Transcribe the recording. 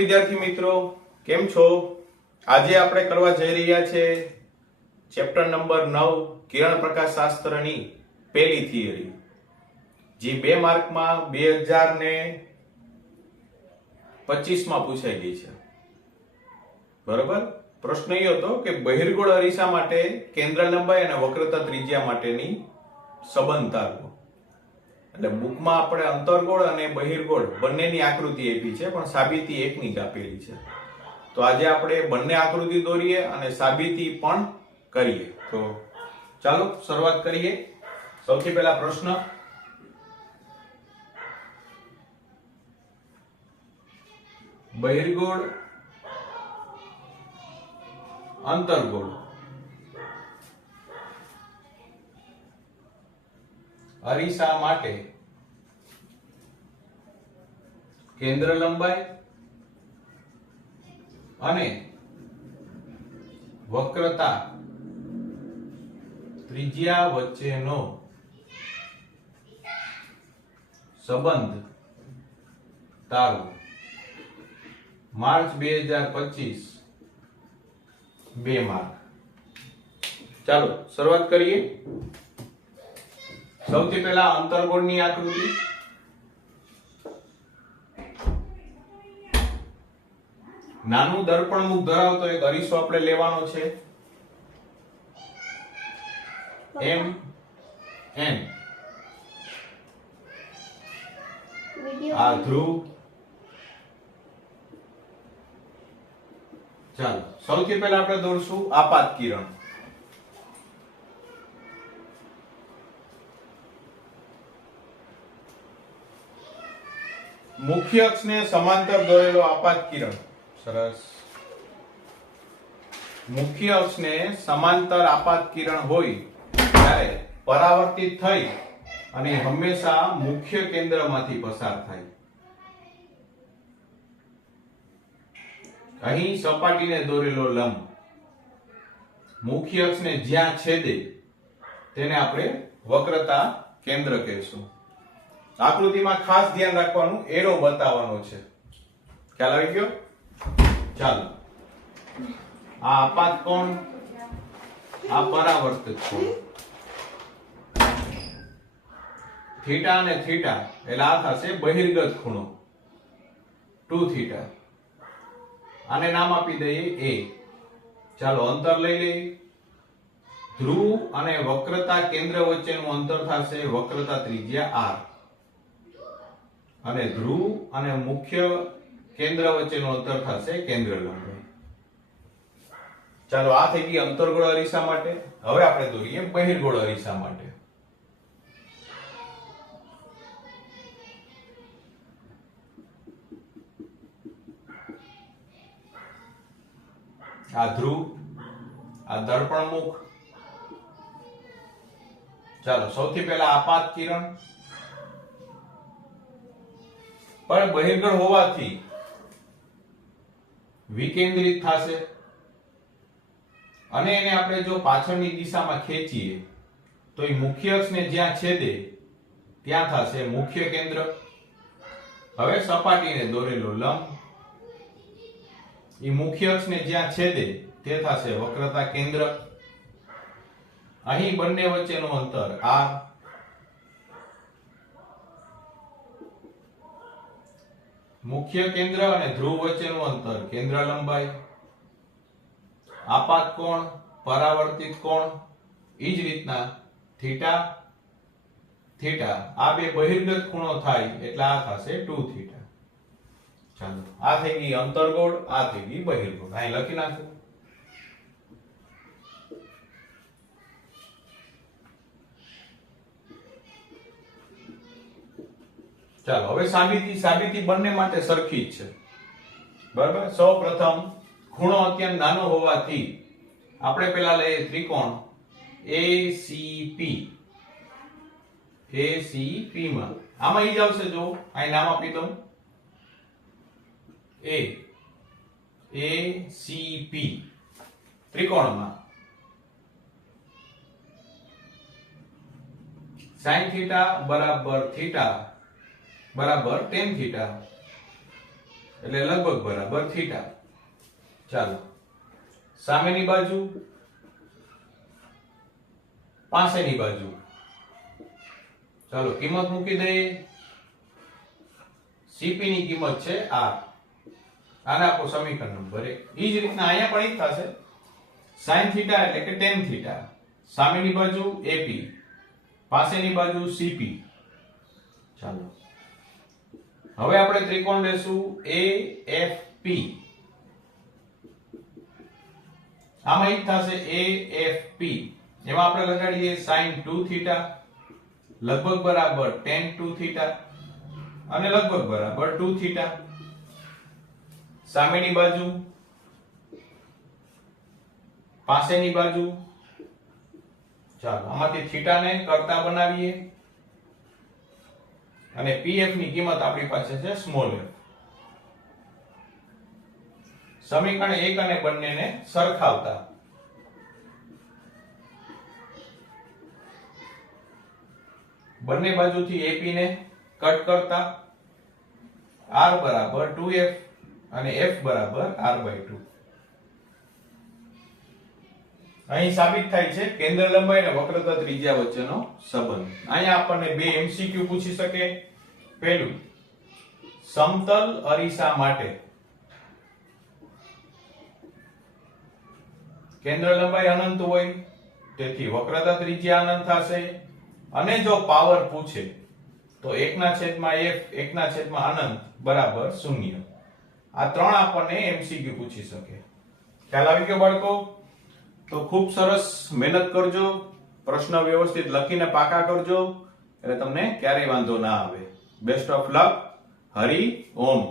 વિદ્યાર્થી મિત્રો, કેમ છો? આજે આપણે કરવા જઈ રહ્યા છે ચેપ્ટર નંબર 9 કિરણ પ્રકાશ શાસ્ત્રની પહેલી થિયરી, જે 2 માર્કમાં 2025 માં પૂછાયેલી છે. બરાબર. પ્રશ્ન એ હતો કે બહિર્ગોળ અરીસા માટે કેન્દ્ર લંબાઈ અને વક્રતા ત્રિજ્યા માટેની સંબંધ તારવો. એટલે બુકમાં આપણે અંતર્ગોળ અને બહિર્ગોળ બંનેની આકૃતિ આપી છે, પણ સાબિતી એકની જ આપેલી છે. તો આજે આપણે બંને આકૃતિ દોરીએ અને સાબિતી પણ કરીએ. તો ચાલો શરૂઆત કરીએ. સૌથી પહેલા પ્રશ્ન, બહિર્ગોળ અંતર્ગોળ અરીસા માટે કેન્દ્ર લંબાઈ અને વક્રતા ત્રિજ્યા વચ્ચેનો સંબંધ તારવો. March 2025, 2 mark. ચાલો શરૂઆત કરીએ. સૌથી પહેલા અંતર્ગોળની આકૃતિ. નાનું દર્પણ મુખ ધરાવતો એક અરીસો આપણે લેવાનો છે. એમ એન આ ધ્રુવ. ચાલો સૌથી પહેલા આપણે દોરશું આપાત કિરણ. મુખ્ય અક્ષને સમાંતર દોરેલો આપાત કિરણ. સરસ. મુખ્ય અક્ષને સમાંતર આપાત કિરણ હોય ત્યારે પરાવર્તિત થઈ અને હંમેશા મુખ્ય કેન્દ્રમાંથી પસાર થાય. અહીં સપાટીને દોરેલો લંબ મુખ્ય અક્ષને જ્યાં છેદે તેને આપણે વક્રતા કેન્દ્ર કહીશું. આકૃતિમાં ખાસ ધ્યાન રાખવાનું, એરો બતાવવાનો છે. ખ્યાલ આવી ગયો? ચાલો, આ આપાત કોણ, આ પરાવર્તિત કોણ. થીટા અને થીટા એટલે આ થશે બહિર્ગત ખૂણો 2 થીટા. આને નામ આપી દઈએ a. ચાલો અંતર લઈ લઈએ. ધ્રુવ અને વક્રતા કેન્દ્ર વચ્ચેનું અંતર થશે વક્રતા ત્રિજ્યા r. અને ધ્રુવ અને મુખ્ય કેન્દ્ર વચ્ચેનું અંતર થશે કેન્દ્ર લંબાઈ. ચાલો આ થઈ ગઈ અંતર્ગોળ અરીસા માટે. હવે આપણે દોરીએ બહિર્ગોળ અરીસા માટે. આ ધ્રુવ, આ દર્પણ મુખ. ચાલો સૌથી પહેલા આપાત કિરણ. પણ બહિર્ગોળ હોવાથી વિકેન્દ્રિત થશે અને એને આપણે જો પાછળની દિશામાં ખેંચીએ તો એ મુખ્ય અક્ષને જ્યાં છેદે ત્યાં થશે મુખ્ય કેન્દ્ર. હવે સપાટીને દોરેલો લંબ એ મુખ્ય અક્ષને જ્યાં છેદે તે થશે વક્રતા કેન્દ્ર. અહીં બંને વચ્ચેનું અંતર r. મુખ્ય કેન્દ્ર અને ધ્રુવ વચ્ચેનું અંતર કેન્દ્ર લંબાઈ. આપાત કોણ, પરાવર્તિત કોણ. ઈ જ રીતના થીટા થીટા આ બે બહિર્ગત ખૂણો થાય એટલે આ થશે 2 થીટા. ચાલો આ થઈ ગઈ અંતર્ગોળ, આ થઈ ગઈ બહિર્ગોળ. અહીં લખી નાખો. ચાલો હવે સાબિતી બંને માટે સરખી જ છે. બરાબર. સૌ પ્રથમ ખૂણો અત્યંત નાનો હોવાથી આપણે પેલા લઈએ ત્રિકોણ ACP. ACP માં આમાં ઈ જ આવશે. જો અહીં નામ આપી દઉં ACP ત્રિકોણમાં sin θ બરાબર θ બરાબર tan θ એટલે લગભગ બરાબર થીટા. ચાલો સામેની બાજુ, પાસેની બાજુ. ચાલો કિંમત મૂકી દઈએ. સીપી ની કિંમત છે r. આને આપો સમીકરણ નંબર 1. ઈ જ રીતના અહીંયા પણ ઈ થશે. sin થીટા એટલે કે tan થીટા. સામેની બાજુ AP, પાસેની બાજુ CP. ચાલો હવે આપણે ત્રિકોણ લેશું AFP. આમાં ઈ થશે AFP. એમાં આપણે લગાડીએ sin 2 થીટા લગભગ બરાબર tan 2 થીટા અને લગભગ બરાબર 2 થીટા. સામેની બાજુ, પાસેની બાજુ. ચાલો આમાંથી થીટાને કરતા બનાવીએ અને PF ની કિંમત આપણી પાસે છે સ્મોલ f. સમીકરણ 1 અને બંનેને સરખાવતા બંને બાજુથી AP ને કટ કરતા r બરાબર 2f અને f બરાબર r/2. અહીં સાબિત થાય છે કેન્દ્ર લંબાઈ અને વક્રતા ત્રિજ્યા વચ્ચેનો સંબંધ. અહીંયા આપણને બે MCQ પૂછી શકે. પહેલું, સમતલ અરીસા માટે કેન્દ્ર લંબાઈ અનંત હોય તેથી વક્રતા ત્રિજ્યા અનંત થશે. અને જો પાવર પૂછે તો 1/f 1/અનંત બરાબર 0. આ ત્રણ આપણને MCQ પૂછી શકે. ખ્યાલ આવી ગયો બાળકો? તો ખૂબ સરસ મહેનત કરજો, પ્રશ્ન વ્યવસ્થિત લખીને પાકા કરજો એટલે તમને ક્યારેય વાંધો ના આવે. Best of luck. Hari Om.